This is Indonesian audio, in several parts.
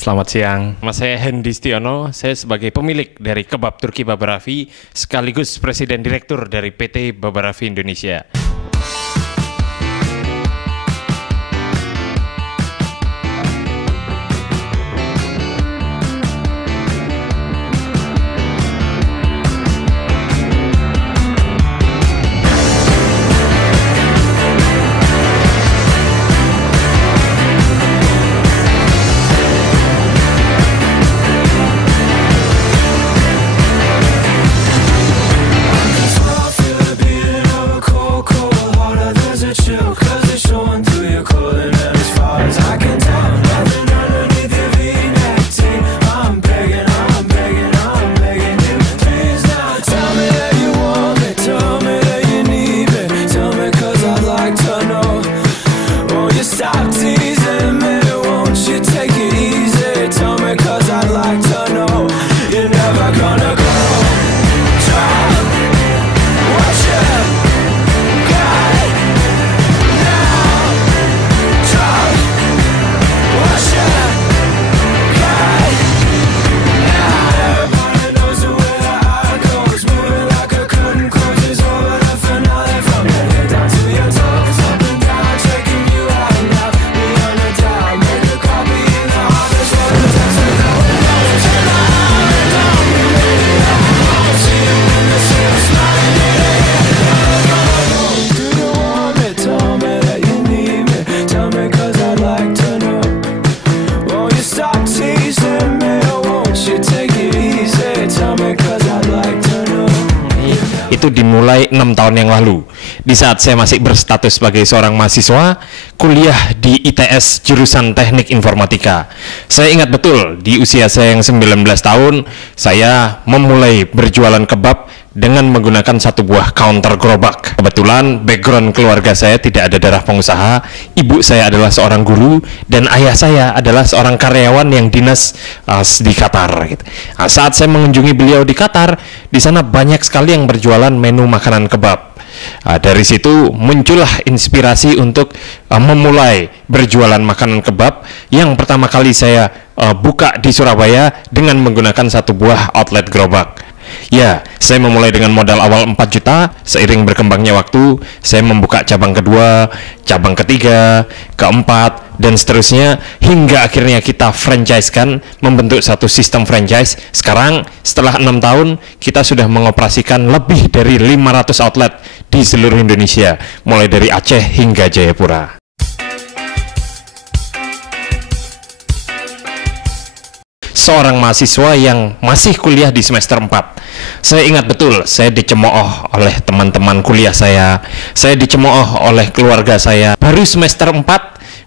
Selamat siang, Mas saya Hendy Stiono, saya sebagai pemilik dari Kebab Turki Babarafi sekaligus Presiden Direktur dari PT Babarafi Indonesia. Itu dimulai 6 tahun yang lalu, di saat saya masih berstatus sebagai seorang mahasiswa kuliah di ITS jurusan Teknik Informatika. Saya ingat betul, di usia saya yang 19 tahun, saya memulai berjualan kebab dengan menggunakan satu buah counter gerobak. Kebetulan background keluarga saya tidak ada darah pengusaha, ibu saya adalah seorang guru, dan ayah saya adalah seorang karyawan yang dinas di Qatar. Gitu. Nah, saat saya mengunjungi beliau di Qatar, di sana banyak sekali yang berjualan menu makanan kebab. Dari situ muncullah inspirasi untuk memulai berjualan makanan kebab. Yang pertama kali saya buka di Surabaya dengan menggunakan satu buah outlet gerobak. Ya, saya memulai dengan modal awal 4 juta. Seiring berkembangnya waktu, saya membuka cabang kedua, cabang ketiga, keempat, dan seterusnya, hingga akhirnya kita franchise-kan, membentuk satu sistem franchise. Sekarang, setelah 6 tahun, kita sudah mengoperasikan lebih dari 500 outlet di seluruh Indonesia, mulai dari Aceh hingga Jayapura. Seorang mahasiswa yang masih kuliah di semester 4. Saya ingat betul, saya dicemooh oleh teman-teman kuliah saya dicemooh oleh keluarga saya. Baru semester 4,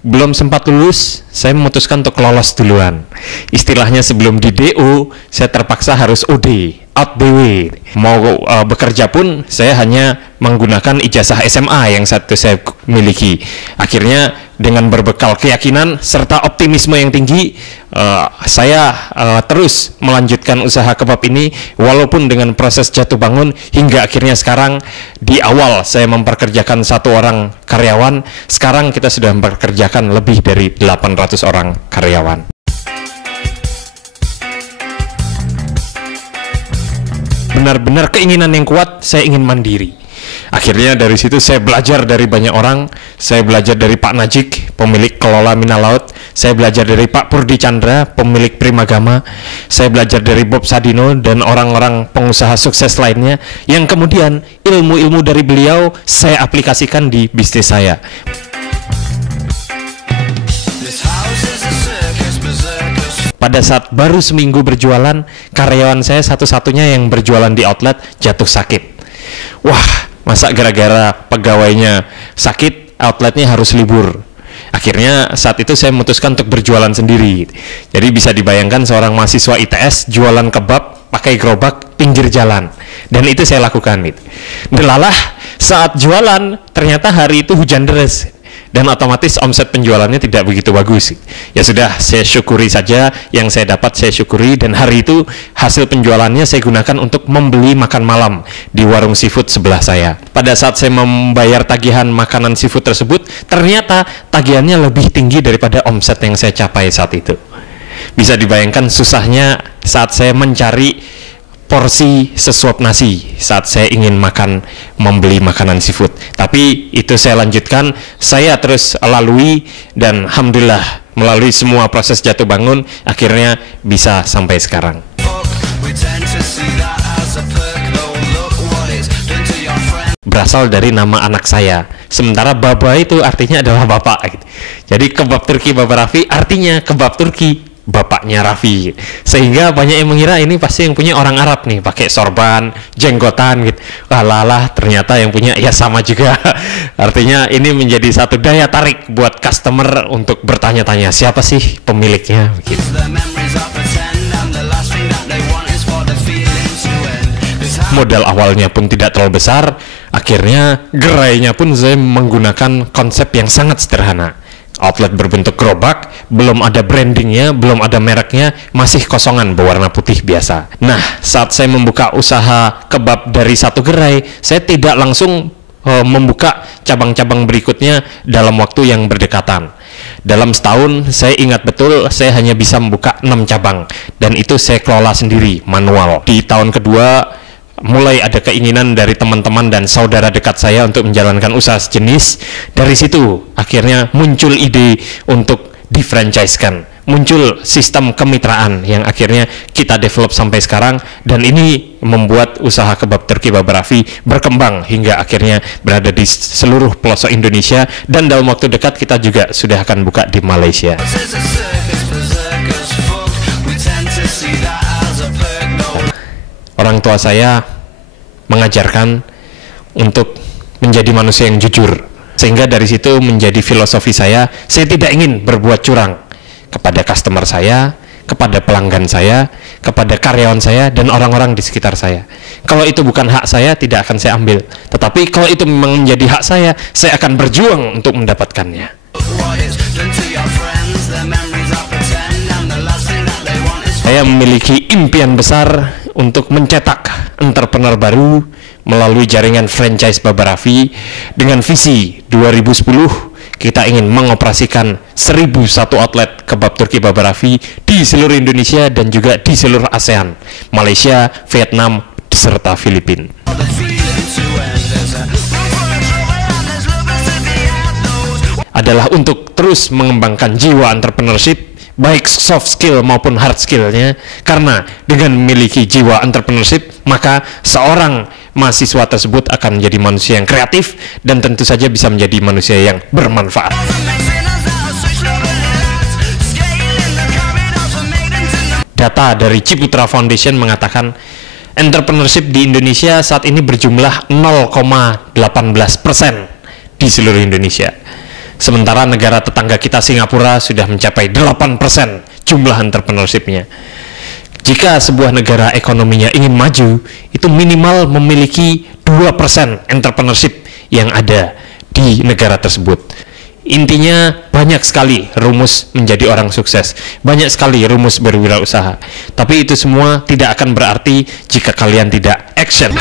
belum sempat lulus, saya memutuskan untuk lolos duluan. Istilahnya sebelum di DO, saya terpaksa harus OD, out the way. Mau bekerja pun, saya hanya menggunakan ijazah SMA yang saat itu saya miliki. Akhirnya, dengan berbekal keyakinan serta optimisme yang tinggi, saya terus melanjutkan usaha kebab ini walaupun dengan proses jatuh bangun, hingga akhirnya sekarang di awal saya memperkerjakan 1 orang karyawan, sekarang kita sudah memperkerjakan lebih dari 800 orang karyawan. Benar-benar keinginan yang kuat, saya ingin mandiri. Akhirnya dari situ saya belajar dari banyak orang. Saya belajar dari Pak Najik, pemilik kelola Mina Laut. Saya belajar dari Pak Purdi Chandra, pemilik Primagama. Saya belajar dari Bob Sadino dan orang-orang pengusaha sukses lainnya, yang kemudian ilmu-ilmu dari beliau saya aplikasikan di bisnis saya. Pada saat baru seminggu berjualan, karyawan saya satu-satunya yang berjualan di outlet jatuh sakit. Wah, masa gara-gara pegawainya sakit, outletnya harus libur. Akhirnya saat itu saya memutuskan untuk berjualan sendiri. Jadi bisa dibayangkan seorang mahasiswa ITS jualan kebab pakai gerobak pinggir jalan. Dan itu saya lakukan. Delalah, saat jualan ternyata hari itu hujan deras. Dan otomatis omset penjualannya tidak begitu bagus. Ya sudah, saya syukuri saja, yang saya dapat saya syukuri, dan hari itu hasil penjualannya saya gunakan untuk membeli makan malam di warung seafood sebelah saya. Pada saat saya membayar tagihan makanan seafood tersebut, ternyata tagihannya lebih tinggi daripada omset yang saya capai saat itu. Bisa dibayangkan susahnya saat saya mencari porsi sesuap nasi saat saya ingin membeli makanan seafood. Tapi itu saya lanjutkan, saya terus lalui, dan alhamdulillah melalui semua proses jatuh bangun akhirnya bisa sampai sekarang. Berasal dari nama anak saya. Sementara Baba itu artinya adalah bapak gitu. Jadi kebab Turki Baba Raffi artinya kebab Turki bapaknya Raffi. Sehingga banyak yang mengira ini pasti yang punya orang Arab nih, pakai sorban, jenggotan gitu. Lah ternyata yang punya ya sama juga. Artinya ini menjadi satu daya tarik buat customer untuk bertanya-tanya siapa sih pemiliknya gitu. Modal awalnya pun tidak terlalu besar, akhirnya gerainya pun saya menggunakan konsep yang sangat sederhana. Outlet berbentuk gerobak, belum ada brandingnya, belum ada mereknya, masih kosongan berwarna putih biasa. Nah, saat saya membuka usaha kebab dari satu gerai, saya tidak langsung membuka cabang-cabang berikutnya dalam waktu yang berdekatan. Dalam setahun, saya ingat betul, saya hanya bisa membuka 6 cabang, dan itu saya kelola sendiri, manual. Di tahun kedua, mulai ada keinginan dari teman-teman dan saudara dekat saya untuk menjalankan usaha sejenis. Dari situ akhirnya muncul ide untuk di-franchise-kan, muncul sistem kemitraan yang akhirnya kita develop sampai sekarang, dan ini membuat usaha kebab Turki Baba Raffi berkembang hingga akhirnya berada di seluruh pelosok Indonesia, dan dalam waktu dekat kita juga sudah akan buka di Malaysia. Orang tua saya mengajarkan untuk menjadi manusia yang jujur, sehingga dari situ menjadi filosofi saya tidak ingin berbuat curang kepada customer saya, kepada pelanggan saya, kepada karyawan saya, dan orang-orang di sekitar saya. Kalau itu bukan hak saya, tidak akan saya ambil. Tetapi kalau itu memang menjadi hak saya akan berjuang untuk mendapatkannya. Saya memiliki impian besar untuk mencetak entrepreneur baru melalui jaringan franchise Baba Raffi dengan visi 2010 kita ingin mengoperasikan 1001 outlet kebab Turki Baba Raffi di seluruh Indonesia dan juga di seluruh ASEAN, Malaysia, Vietnam, serta Filipina. Adalah untuk terus mengembangkan jiwa entrepreneurship, baik soft skill maupun hard skillnya, karena dengan memiliki jiwa entrepreneurship maka seorang mahasiswa tersebut akan menjadi manusia yang kreatif dan tentu saja bisa menjadi manusia yang bermanfaat. Data dari Ciputra Foundation mengatakan entrepreneurship di Indonesia saat ini berjumlah 0,18% di seluruh Indonesia. Sementara negara tetangga kita Singapura sudah mencapai 8% jumlah entrepreneurship-nya. Jika sebuah negara ekonominya ingin maju, itu minimal memiliki 2% entrepreneurship yang ada di negara tersebut. Intinya banyak sekali rumus menjadi orang sukses, banyak sekali rumus berwirausaha. Tapi itu semua tidak akan berarti jika kalian tidak action.